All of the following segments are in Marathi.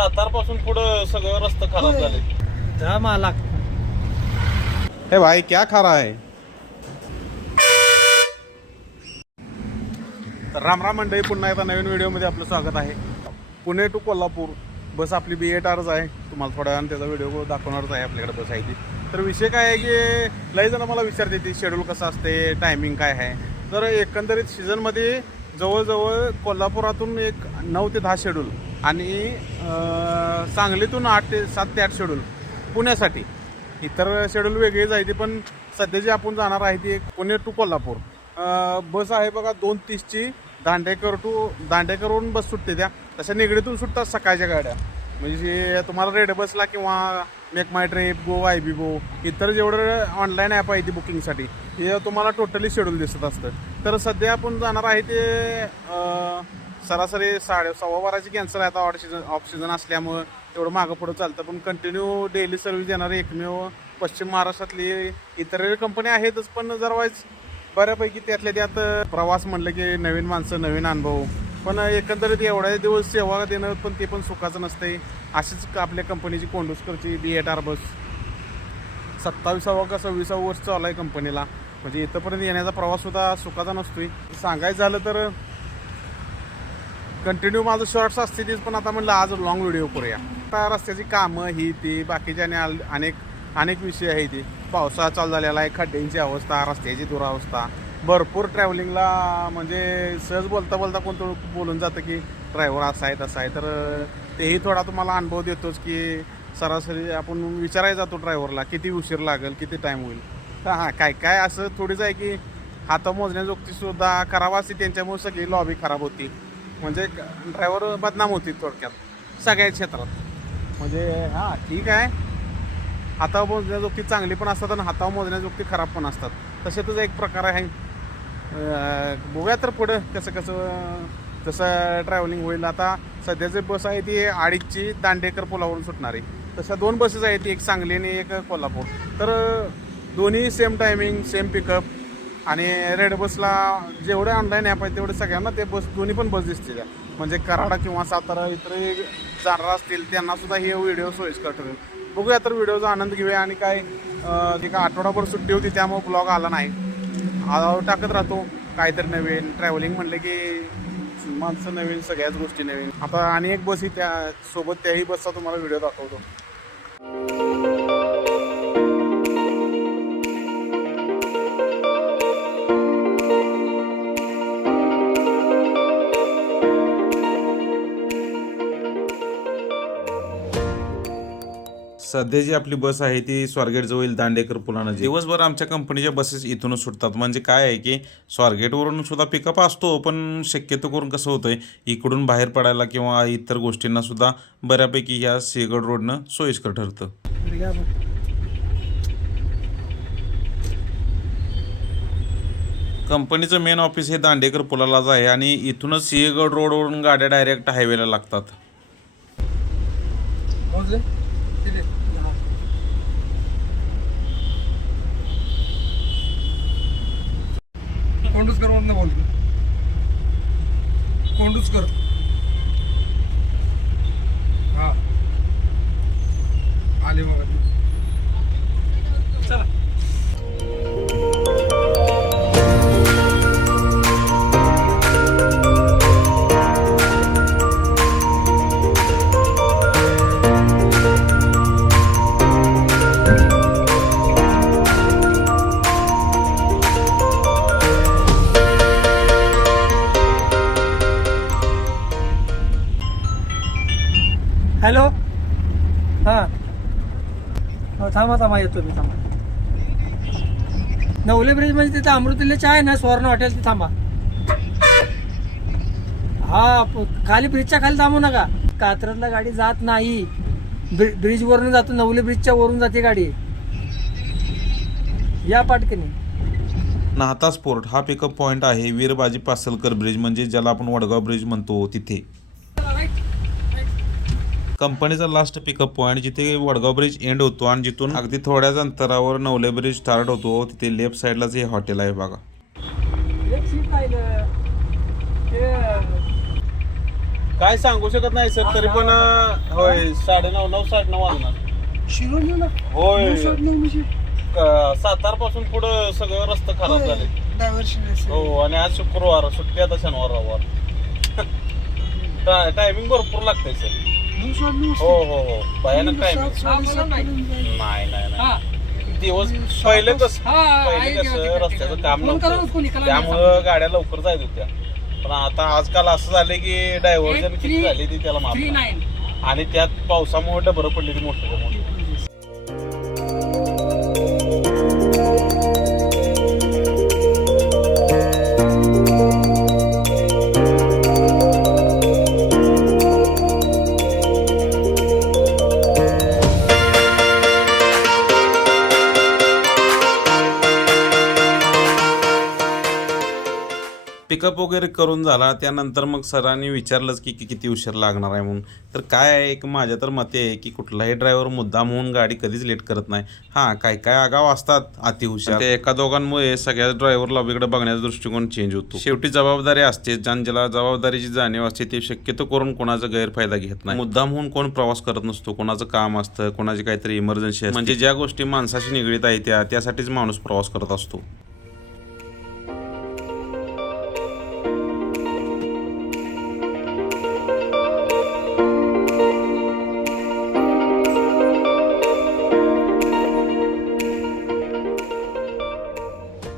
सातारपासून पुढं सगळं रस्ते खराब झाले दहा माला हे भाई क्या खा रहा है? तर राम राम मंडळी पुन्हा एकदा नवीन व्हिडिओमध्ये आपलं स्वागत आहे. पुणे टू कोल्हापूर बस आपली बी एट आरच आहे. तुम्हाला थोड्या वेळानं त्याचा व्हिडिओ दाखवणारच आहे आपल्याकडे बस आहे ती. तर विषय काय आहे की लई जण मला विचारते ती शेड्यूल कसं असते टायमिंग काय आहे. तर एकंदरीत सीझनमध्ये जवळजवळ कोल्हापुरातून एक नऊ ते दहा शेड्यूल आणि सांगलीतून आठ ते सात ते आठ शेड्यूल पुण्यासाठी. इतर शेड्यूल वेगळीच आहे ती पण सध्या जी आपण जाणार आहे ती एक पुणे टू कोल्हापूर. बस आहे बघा दोन तीसची. दांडेकर टू दांडेकरवरून बस सुटते त्या. तशा निगडीतून सुटतात सकाळच्या गाड्या. म्हणजे तुम्हाला रेड बसला किंवा make my trip go I be go इतर जेवढं ऑनलाईन ॲप आहे ती बुकिंगसाठी हे तुम्हाला टोटली शेड्यूल दिसत असतं. तर सध्या आपण जाणार आहे ते सरासरी साडे सव्वा बाराची कॅन्सल आहे आता ऑड सीझन ऑफ सीझन असल्यामुळं तेवढं मागं पुढं चालतं. पण कंटिन्यू डेली सर्व्हिस देणारी एकमेव पश्चिम महाराष्ट्रातली इतर कंपनी आहेतच पण जरवाईज बऱ्यापैकी त्यातल्या त्यात प्रवास म्हणलं की नवीन माणसं नवीन अनुभव पण एकंदरीत एवढ्या दिवस सेवा देणं पण ते पण सुखाचं नसते अशीच आपल्या कंपनीची कोंडुस्करची बी एट आर बस सत्तावीसावा का सव्वीसावं वर्ष चालू आहे कंपनीला. म्हणजे इथंपर्यंत येण्याचा प्रवाससुद्धा सुखाचा नसतोय. सांगायचं झालं तर कंटिन्यू माझं शॉर्ट्स असते तेच पण आता म्हणलं आज लॉंग व्हिडिओ करूया. आता रस्त्याची कामं ही ती बाकीच्या आणि अनेक अनेक विषय आहे ते. पावसाळा चालू झालेला आहे खड्ड्यांची अवस्था रस्त्याची दुरावस्था. भरपूर ट्रॅव्हलिंगला म्हणजे सहज बोलता बोलता कोणतो बोलून जातं की ड्रायव्हर असा आहे तसा आहे. तर तेही थोडा तुम्हाला अनुभव देतोच की सरासरी आपण विचारायला जातो ड्रायव्हरला किती उशीर लागेल किती टाईम होईल. तर हां काय काय असं थोडीच आहे की हाता मोजण्याजोगती सुद्धा खराब असते त्यांच्यामुळे सगळी लॉबी खराब होती. म्हणजे ड्रायव्हर बदनाम होती थोडक्यात सगळ्या क्षेत्रात. म्हणजे हां ठीक आहे. हातावर मोजण्याजोगती चांगली पण असतात आणि हातावर मोजण्याजोगती खराब पण असतात. तशातच एक प्रकार आहे. बघूया तर पुढं कसं कसं जसं ट्रॅव्हलिंग होईल. आता सध्या जे बस आहे ती अडीचची दांडेकर पुलावरून आहे. तशा दोन बसेस आहेत एक सांगली आणि एक कोल्हापूर. तर दोन्ही सेम टायमिंग सेम पिकअप आणि रेड बसला जेवढे ऑनलाईन ॲप आहेत तेवढे सगळ्यांना ते बस दोन्ही पण बस दिसतील. त्या. म्हणजे कराडा किंवा सातारा इतर जाणार असतील त्यांनासुद्धा हे व्हिडिओ सोयीस्कर ठरेल. बघूया तर व्हिडिओचा आनंद घेऊया. आणि काय एक आठवडाभर सुट्टी होती त्यामुळे ब्लॉग आला नाही. आळावर टाकत राहतो. काहीतरी नवीन ट्रॅव्हलिंग म्हणलं की माणसं नवीन सगळ्याच गोष्टी नवीन. आता आणि एक बस ही त्या सोबत त्याही बसचा तुम्हाला व्हिडिओ दाखवतो. सध्या जी आपली बस आहे ती स्वारगेट जवळ दांडेकर पुलानं दिवसभर आमच्या कंपनीच्या बसेस इथूनच सुटतात. म्हणजे काय आहे की स्वारगेटवरून सुद्धा पिकअप असतो पण शक्यतो करून कसं होतंय इकडून बाहेर पडायला किंवा इतर गोष्टींना सुद्धा बऱ्यापैकी या सिंहगड रोडनं सोयीस्कर ठरतं. कंपनीचं मेन ऑफिस हे दांडेकर पुलालाच आहे आणि इथूनच सिंहगड रोडवरून गाड्या डायरेक्ट हायवेला लागतात मोजले किती दहा कोंडूसकर मधनं बोलतो कोंडूसकर. हा. आले मग हॅलो? हां. हो थांबा थांबा येतो मी थांबा. नवले ब्रिज म्हणजे तिथं अमृतुल्यचे आहे ना स्वर्ण हॉटेल ते थांबा. हा प- खाली ब्रिजच्या खाली थांबू नका. कात्रजला गाडी जात नाही. ब्रि ब्रिजवरून जातो नवले ब्रिजच्या वरून जाते गाडी. या पाटकनी. नाहता स्पोर्ट हा पिकअप पॉईंट आहे. वीरबाजी पासलकर ब्रिज म्हणजे ज्याला आपण वडगाव ब्रिज म्हणतो तिथे. कंपनीचा लास्ट पिकअप पॉईंट जिथे वडगाव ब्रिज एंड होतो आणि जिथून अगदी थोड्याच अंतरावर नवले ब्रिज स्टार्ट होतो तिथे लेफ्ट साईडलाच हे हॉटेल आहे बघा. काय सांगू शकत नाही सर तरी पण होय साडे नऊ नऊ साडे नऊ वाजणार शिरोली ना होय म्हणजे? सातारपासून पुढे सगळं रस्ते खराब झाले. हो आणि आज शुक्रवार सुट्टी आता शनिवार रविवार. टायमिंग भरपूर लागतंय सर. हो हो हो. भयानक नाही. नाही. नाही दिवस पहिले कसं पहिले कसं रस्त्याचं काम नव्हतं. त्यामुळं गाड्या लवकर जायत होत्या. पण आता आजकाल असं झालंय की डायव्हर्जन किती झाली ती त्याला माफ नाही. आणि त्यात पावसामुळे डबरं पडली ती मोठी मोठी. पिकअप वगैरे करून झाला त्यानंतर मग सरांनी विचारलंच की की किती उशीर लागणार आहे म्हणून. तर काय आहे एक माझ्या तर मते आहे की कुठलाही ड्रायव्हर मुद्दाम होऊन गाडी कधीच लेट करत नाही. हां काय काय आगाव असतात अतिहुशार ते एका दोघांमुळे सगळ्या ड्रायव्हर लॉबीकडे बघण्याचा दृष्टिकोन चेंज होतो. शेवटी जबाबदारी असते ज्यां ज्याला जबाबदारीची जाणीव असते ते शक्यतो करून कोणाचा गैरफायदा घेत नाही. मुद्दाम होऊन कोण प्रवास करत नसतो. कोणाचं काम असतं कोणाची काहीतरी इमर्जन्सी म्हणजे ज्या गोष्टी माणसाशी निगडीत आहे त्या त्यासाठीच माणूस प्रवास करत असतो.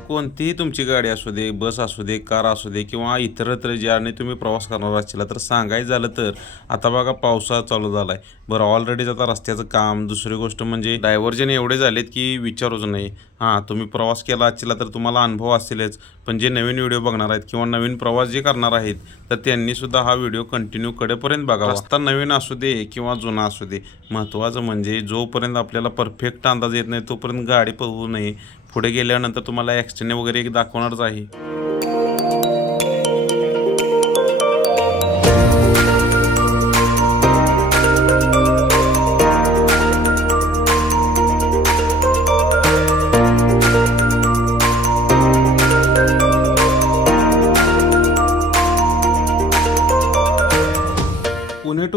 कोणतीही तुमची गाडी असू दे बस असू दे कार असू दे किंवा इतरत्र ज्याने तुम्ही प्रवास करणार असला तर सांगायचं झालं तर आता बघा पावसाळा चालू झाला आहे बरं ऑलरेडीच आता रस्त्याचं काम दुसरी गोष्ट म्हणजे डायव्हर्जन एवढे झालेत की विचारूच नाही हां तुम्ही प्रवास केला असला तर तुम्हाला अनुभव असतीलच पण जे नवीन व्हिडिओ बघणार आहेत किंवा नवीन प्रवास जे करणार आहेत तर त्यांनीसुद्धा हा व्हिडिओ कंटिन्यू कडेपर्यंत बघा रस्ता नवीन असू दे किंवा जुना असू दे महत्त्वाचं म्हणजे जोपर्यंत आपल्याला परफेक्ट अंदाज येत नाही तोपर्यंत गाडी पळवू नये. पुढे गेल्यानंतर तुम्हाला ॲक्सिडेंट वगैरे एक दाखवणारच आहे.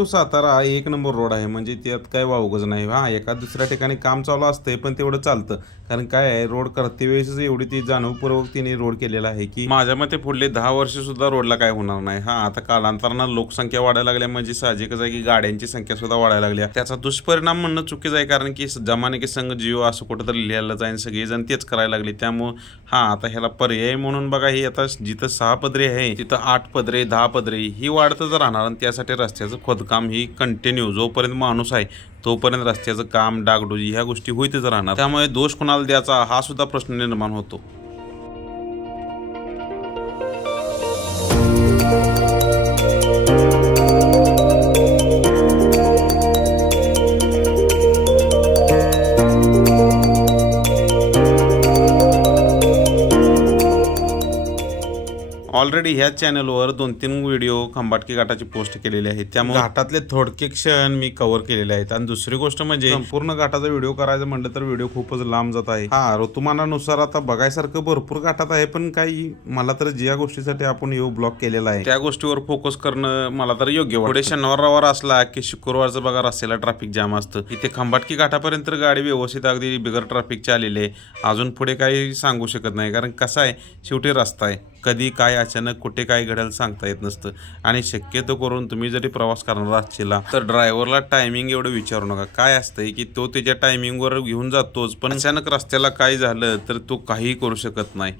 सातारा हा एक नंबर रोड आहे. म्हणजे त्यात काय वावगज नाही. हा एका दुसऱ्या ठिकाणी काम चालू असतंय पण तेवढं चालतं. कारण काय आहे रोड करते वेळेसच एवढी ती जाणीवपूर्वक तिने रोड केलेला आहे की माझ्या मते पुढले दहा वर्ष सुद्धा रोडला काय होणार नाही. हा आता कालांतरानं लोकसंख्या वाढायला लागल्या. म्हणजे साहजिकच आहे की गाड्यांची संख्या सुद्धा वाढायला लागल्या. त्याचा दुष्परिणाम म्हणणं चुकीचं आहे. कारण की जमाने की संघ जिओ असं कुठंतरी लिहायला जाईन. सगळेजण तेच करायला लागले. त्यामुळं हा आता ह्याला पर्याय म्हणून बघा हे आता जिथं सहा पदरे आहे तिथं आठ पदरे दहा पदरे ही वाढतच राहणार. आणि त्यासाठी रस्त्याचं खोदकाम ही कंटिन्यू जोपर्यंत माणूस आहे तोपर्यंत रस्त्याचं काम डागडुजी ह्या गोष्टी होईतच राहणार. त्यामुळे दोष कोणाला द्यायचा हा सुद्धा प्रश्न निर्माण होतो. ऑलरेडी ह्या चॅनलवर दोन तीन व्हिडिओ खंबाटकी घाटाची पोस्ट केलेले आहेत. त्यामुळे घाटातले थोडके क्षण मी कव्हर केलेले आहेत. आणि दुसरी गोष्ट म्हणजे संपूर्ण घाटाचा व्हिडिओ करायचं म्हटलं तर व्हिडिओ खूपच लांब जात आहे. हा ऋतुमानानुसार आता बघायसारखं भरपूर घाटात आहे पण काही मला तर ज्या गोष्टीसाठी आपण यो ब्लॉक केलेला आहे. त्या गोष्टीवर फोकस करणं मला तर योग्य वाटतं. पुढे शनिवार रविवार असला की शुक्रवारचं बघा रस्त्याला ट्रॅफिक जाम असतं. इथे खंबाटकी घाटापर्यंत गाडी व्यवस्थित अगदी बिगर ट्रॅफिकची आलेली आहे. अजून पुढे काही सांगू शकत नाही कारण कसं आहे? शेवटी रस्ता आहे. कधी काय अचानक कुठे काय घडेल सांगता येत नसतं. आणि शक्यतो करून तुम्ही जरी प्रवास करणार असला तर ड्रायव्हरला टायमिंग एवढं विचारू नका. काय असतंय की तो त्याच्या टायमिंगवर घेऊन जातोच पण अचानक रस्त्याला काय झालं तर तो काहीही करू शकत नाही.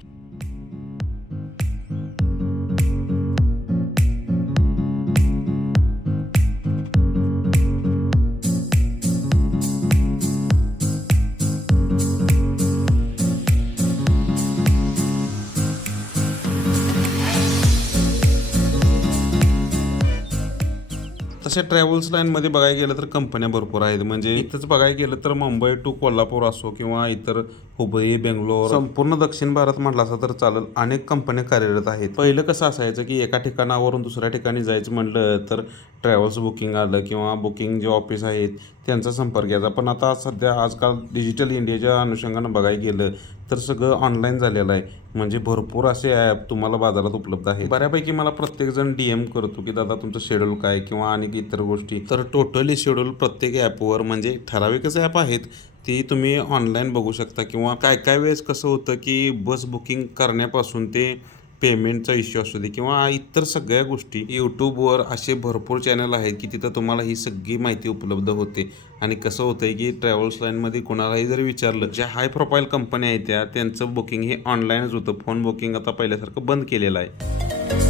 तसे ट्रॅव्हल्स लाईनमध्ये बघायला गेलं तर कंपन्या भरपूर आहेत. म्हणजे इथंच बघायला गेलं तर मुंबई टू कोल्हापूर असो किंवा इतर हुबई बेंगलोर संपूर्ण दक्षिण भारत म्हटलं असं तर चालेल. अनेक कंपन्या कार्यरत आहेत. पहिलं कसं असायचं की एका ठिकाणावरून दुसऱ्या ठिकाणी जायचं म्हटलं तर ट्रॅव्हल्स बुकिंग आलं किंवा बुकिंग जे ऑफिस आहेत त्यांचा संपर्क यायचा. पण आता सध्या आजकाल डिजिटल इंडियाच्या अनुषंगानं बघायला गेलं तर सगळं ऑनलाईन झालेलं आहे. म्हणजे भरपूर असे ॲप तुम्हाला बाजारात उपलब्ध आहेत. बऱ्यापैकी मला प्रत्येकजण डी एम करतो की दादा तुमचं शेड्यूल काय? किंवा आणि इतर गोष्टी. तर टोटली शेड्यूल प्रत्येक ॲपवर म्हणजे ठराविकच ॲप आहेत. ती तुम्ही ऑनलाईन बघू शकता. किंवा काय काय वेळेस कसं होतं की बस बुकिंग करण्यापासून ते पेमेंटचा इश्यू असू दे किंवा इतर सगळ्या गोष्टी यूट्यूबवर असे भरपूर चॅनल आहेत की तिथं तुम्हाला ही सगळी माहिती उपलब्ध होते. आणि कसं होतं आहे की ट्रॅव्हल्स लाईनमध्ये कोणालाही जर विचारलं ज्या हाय प्रोफाईल कंपन्या आहेत त्या त्यांचं बुकिंग हे ऑनलाईनच होतं. फोन बुकिंग आता पहिल्यासारखं बंद केलेलं आहे.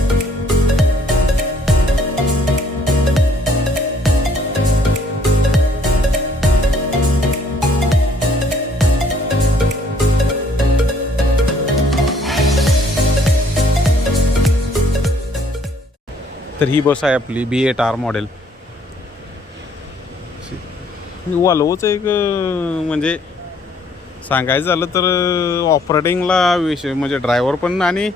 तर ही बस आहे आपली बी एट आर मॉडेल वालवोचं एक म्हणजे सांगायचं झालं तर ऑपरेटिंगला विषय म्हणजे ड्रायव्हर पण आणि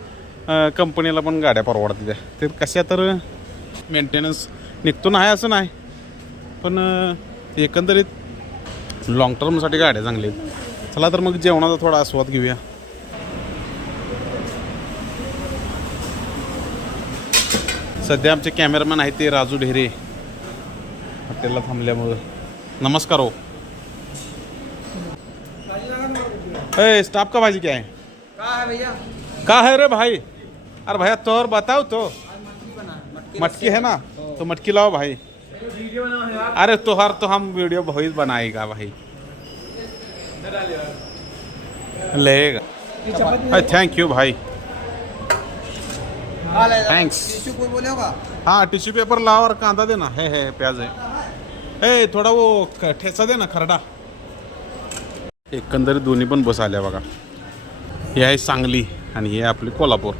कंपनीला पण गाड्या परवडतात त्या. ते कशा तर मेंटेनन्स निघतो नाही असं नाही. पण एकंदरीत लाँग टर्मसाठी गाड्या चांगल्या आहेत. चला तर मग जेवणाचा थोडा आस्वाद घेऊया. सध्या आमचे कॅमेरामॅन आहेत ते राजू ढेरे. हॉटेलला थांबल्यामुळं. नमस्कार हो. ए स्टाफ का भाजी क्या? है का है रे भाई? अरे भैया तो और बताओ तो. मटकी है ना? तो मटकी लाओ भाई. अरे तो हर तो हम वीडियो बहुत बनाएगा भाई। लेगा। थैंक यू भाई। थैंक्स हाँ टिश्यू पेपर लाओ और कांदा देना है है प्याज है ए थोडा वो ठेचा दे ना खरडा. एकंदरीत दोन्ही पण बस आल्या बघा. ही आहे सांगली आणि ही आहे आपली कोल्हापूर.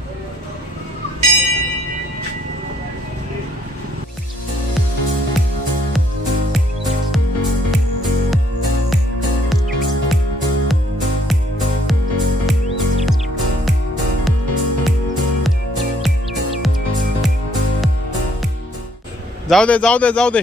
जाऊ दे जाऊ दे जाऊ दे.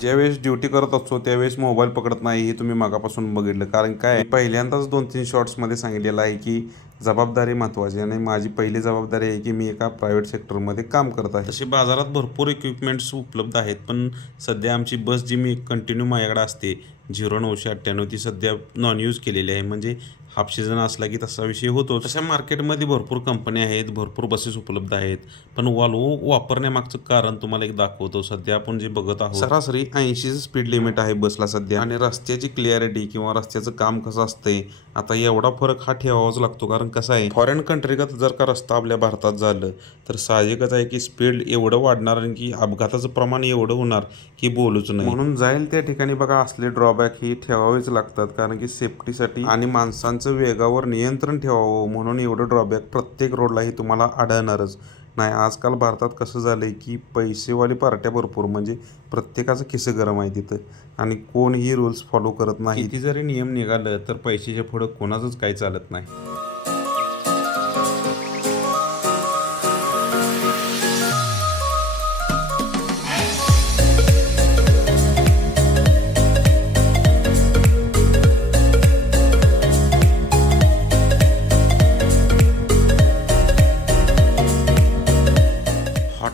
ज्यावेळेस ड्युटी करत असतो त्यावेळेस मोबाईल पकडत नाही हे तुम्ही मागापासून बघितलं. कारण काय पहिल्यांदाच दोन तीन शॉर्ट्समध्ये सांगितलेलं आहे की जबाबदारी महत्त्वाची आणि माझी पहिली जबाबदारी आहे की मी एका प्रायव्हेट सेक्टरमध्ये काम करत आहे. तसे बाजारात भरपूर इक्विपमेंट्स उपलब्ध आहेत पण सध्या आमची बस जी मी कंटिन्यू माझ्याकडे असते झिरो नऊशे अठ्ठ्याण्णव ती सध्या नॉन यूज केलेली आहे. म्हणजे हाफ सीझन असला की तसा विषय होतो तशा मार्केटमध्ये भरपूर कंपन्या आहेत भरपूर बसेस उपलब्ध आहेत पण वॉल्वो वापरण्यामागचं कारण तुम्हाला एक दाखवतो. सध्या आपण जे बघत आहोत सरासरी ऐंशीचं स्पीड लिमिट आहे बसला सध्या. आणि रस्त्याची क्लिअरिटी किंवा रस्त्याचं काम कसं असतंय आता एवढा फरक हा ठेवावाच लागतो कारण कसं आहे फॉरेन कंट्रीगत जर का रस्ता आपल्या भारतात झालं तर साहजिकच आहे की स्पीड एवढं वाढणार आणि की अपघाताचं प्रमाण एवढं होणार की बोलूच नाही. म्हणून जाईल त्या ठिकाणी बघा असले ड्रॉबॅक ही ठेवावेच लागतात कारण की सेफ्टीसाठी आणि माणसांचं वेगावर नियंत्रण ठेवावं म्हणून एवढं ड्रॉबॅक प्रत्येक रोडलाही तुम्हाला आढळणारच. नाही आजकाल भारतात कसं झालं आहे की पैसेवाली पार्ट्या भरपूर म्हणजे प्रत्येकाचं खिसं गरम आहे तिथं. आणि कोणही रूल्स फॉलो करत नाही. किती जरी नियम निघालं तर पैशाच्या पुढं कोणाचंच काही चालत नाही.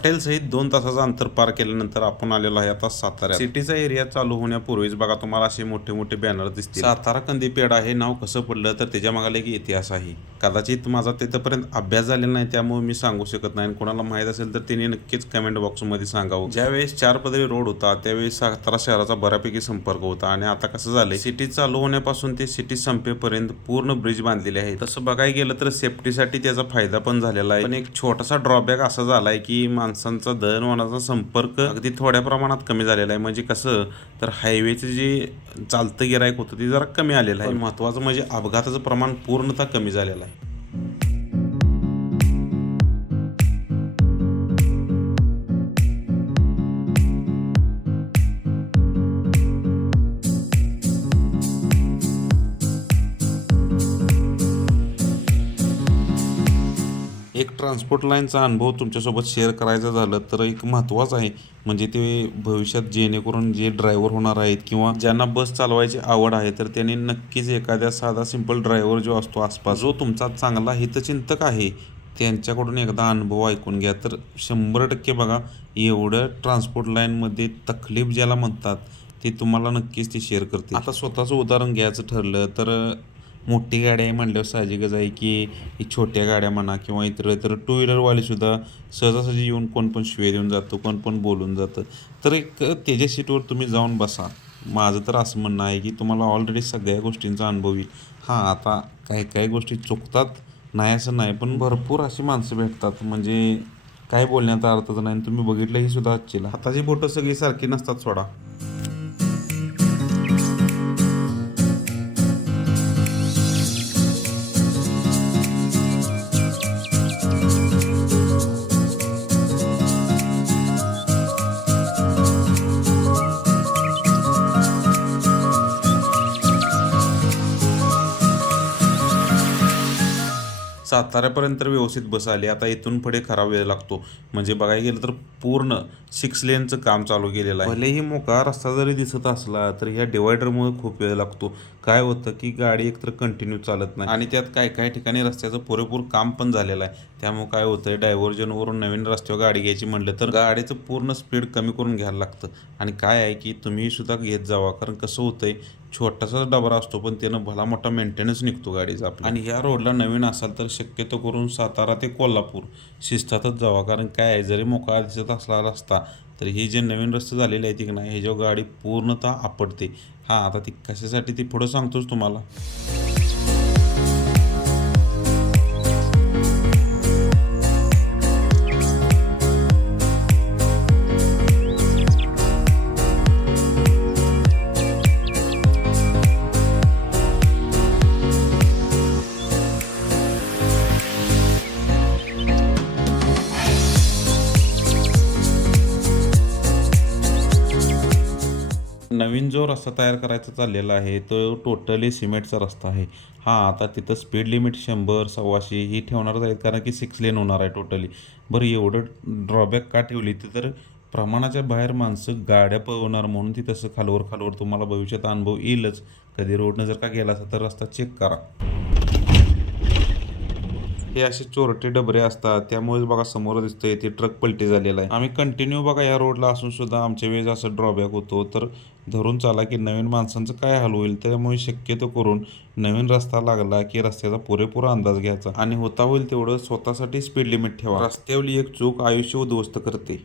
हॉटेल सहित दोन तासाचं अंतर पार केल्यानंतर आपण आलेलो आहे आता सातारा सिटीचा एरिया चालू होण्यापूर्वीच बघा तुम्हाला असे मोठे मोठे बॅनर दिसतील. सातारा कंदी पेढा हे नाव कसं पडलं तर त्याच्या मागाला एक इतिहास आहे. कदाचित माझा तिथपर्यंत अभ्यास झालेला नाही त्यामुळे मी सांगू शकत नाही. कोणाला माहीत असेल तर त्यांनी नक्कीच कमेंट बॉक्समध्ये सांगावं. ज्यावेळेस चार पदरी रोड होता त्यावेळेस सातारा शहराचा बऱ्यापैकी संपर्क होता. आणि आता कसं झालंय सिटी चालू होण्यापासून ते सिटी संपेपर्यंत पूर्ण ब्रिज बांधलेले आहे तसं बघायला गेलं तर सेफ्टीसाठी त्याचा फायदा पण झालेला आहे. पण एक छोटासा ड्रॉबॅक असा झालाय की माणसांचा दळणवळणाचा संपर्क अगदी थोड्या प्रमाणात कमी झालेला आहे. म्हणजे कसं तर हायवेचं जे चालतं गिरायक होतं ते जरा कमी आलेलं आहे. महत्त्वाचं म्हणजे अपघाताचं प्रमाण पूर्णतः कमी झालेलं आहे. ट्रान्सपोर्ट लाईनचा अनुभव तुमच्यासोबत शेअर करायचा झालं तर एक महत्त्वाचं आहे. म्हणजे ते भविष्यात जेणेकरून जे ड्रायव्हर होणार आहेत किंवा ज्यांना बस चालवायची आवड आहे तर त्यांनी नक्कीच एखाद्या साधा सिंपल ड्रायव्हर जो असतो आसपास जो तुमचा चांगला हितचिंतक आहे त्यांच्याकडून एकदा अनुभव ऐकून घ्या. तर शंभर टक्के बघा एवढं ट्रान्सपोर्ट लाईनमध्ये तकलीफ ज्याला म्हणतात ते तुम्हाला नक्कीच ते शेअर करते आता स्वतःचं उदाहरण घ्यायचं ठरलं तर मोठी गाडी आहे म्हणल्यावर साहजिकच आहे की छोट्या गाड्या म्हणा किंवा इतर इतर टू व्हीलरवालेसुद्धा सहजासहजी येऊन कोण पण शिवे देऊन जातो कोण पण बोलून जातं. तर एक त्याच्या सीटवर तुम्ही जाऊन बसा. माझं तर असं म्हणणं आहे की तुम्हाला ऑलरेडी सगळ्या गोष्टींचा अनुभव येईल. हां आता काही काही गोष्टी चुकतात नाही असं नाही पण भरपूर अशी माणसं भेटतात. म्हणजे काय बोलण्याचा अर्थच नाही आणि तुम्ही बघितलं ही सुद्धा आजचीला. हाताची बोटं सगळी सारखी नसतात सोडा. साताऱ्यापर्यंत व्यवस्थित बस आली. आता इथून पुढे खरा वेळ लागतो. म्हणजे बघायला गेलं तर पूर्ण सिक्स लेनचं काम चालू केलेलं आहे. भलेही मोकळा रस्ता जरी दिसत असला तर ह्या डिवायडरमुळे खूप वेळ लागतो. काय होतं की गाडी एकतर कंटिन्यू चालत नाही. आणि त्यात काय काय ठिकाणी रस्त्याचं पुरेपूर काम पण झालेलं आहे. त्यामुळे काय होतं डायव्हर्जनवरून नवीन रस्त्यावर गाडी घ्यायची म्हटलं तर गाडीचं पूर्ण स्पीड कमी करून घ्यायला लागतं. आणि काय आहे की तुम्ही सुद्धा घेत जावा कारण कसं होतं आहे छोटासाच डबरा असतो पण त्यानं भला मोठा मेंटेनन्स निघतो गाडीचा आपला. आणि ह्या रोडला नवीन असाल तर शक्यतो करून सातारा ते कोल्हापूर शिस्तातच जावा कारण काय आहे जरी मोकळा दिसत असला रस्ता तर हे जे नवीन रस्ते झालेले आहेत की नाही ह्याच्यावर गाडी पूर्णतः आपडते हां आता ती कशासाठी ती पुढं सांगतोच तुम्हाला. नवीन जो रस्ता तयार करायचा चाललेला आहे तो टोटली सिमेंटचा रस्ता आहे. हां आता तिथं स्पीड लिमिट शंभर सव्वाशे ही ठेवणारच आहेत कारण की सिक्स लेन होणार आहे टोटली बरं एवढं ड्रॉबॅक का ठेवली? ती तर प्रमाणाच्या बाहेर माणसं गाड्या पळवणार म्हणून ती तसं खालवर खालवर तुम्हाला भविष्यात अनुभव येईलच. कधी रोडनं जर का गेला असेल तर रस्ता चेक करा. हे असे चोरटे डबरे असतात त्यामुळेच बघा समोर दिसतंय ते ट्रक पलटी झालेला आहे. आम्ही कंटिन्यू बघा या रोडला असून सुद्धा आमच्या वेळेस असं ड्रॉबॅक होतो. तर धरून चाला की नवीन माणसांचं काय हाल होईल? त्यामुळे शक्यतो करून नवीन रस्ता लागला की रस्त्याचा पुरेपूर अंदाज घ्यायचा आणि होता होईल तेवढं स्वतःसाठी स्पीड लिमिट ठेवा. रस्त्यावरली एक चूक आयुष्य उद्ध्वस्त करते.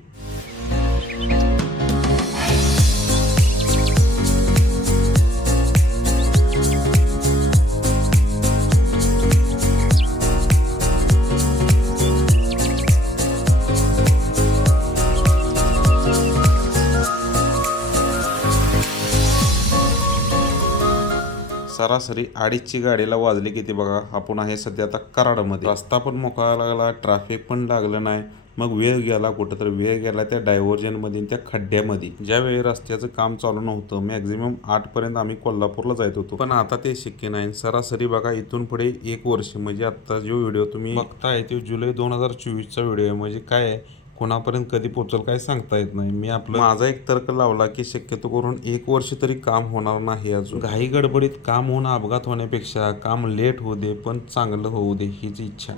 सरासरी अडीचची गाडीला वाजली किती बघा? आपण आहे सध्या आता कराडमध्ये. रस्ता पण मोकळा लागला ट्रॅफिक पण लागलं नाही. मग वेळ गेला कुठं तर वेळ गेला त्या डायव्हर्जनमध्ये त्या खड्ड्यामध्ये. ज्यावेळी रस्त्याचं काम चालू नव्हतं मॅक्झिमम आठपर्यंत आम्ही कोल्हापूरला जायत होतो. पण आता ते शक्य नाही. सरासरी बघा इथून पुढे एक वर्ष. म्हणजे आता जो व्हिडिओ तुम्ही बघताय तो जुलै दोन हजार चोवीसचा व्हिडिओ आहे. म्हणजे काय आहे? कोणापर्यंत कधी पोहोचल काय सांगता येत नाही. मी आपलं माझा एक तर्क लावला की शक्यतो करून एक वर्ष तरी काम होणार नाही अजून. घाई गडबडीत काम होऊन अपघात होण्यापेक्षा काम लेट होऊ दे पण चांगलं होऊ दे हीच इच्छा.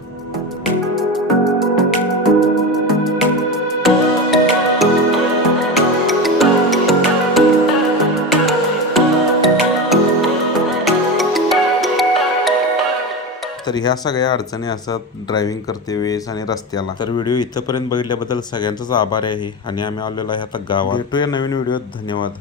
तर ह्या सगळ्या अडचणी असतात ड्रायव्हिंग करते वेळेस आणि रस्त्याला. तर व्हिडिओ इथंपर्यंत बघितल्याबद्दल सगळ्यांचाच आभार आहे आणि आम्ही आलेलो आहे आता गावात. भेटूया नवीन व्हिडिओत धन्यवाद.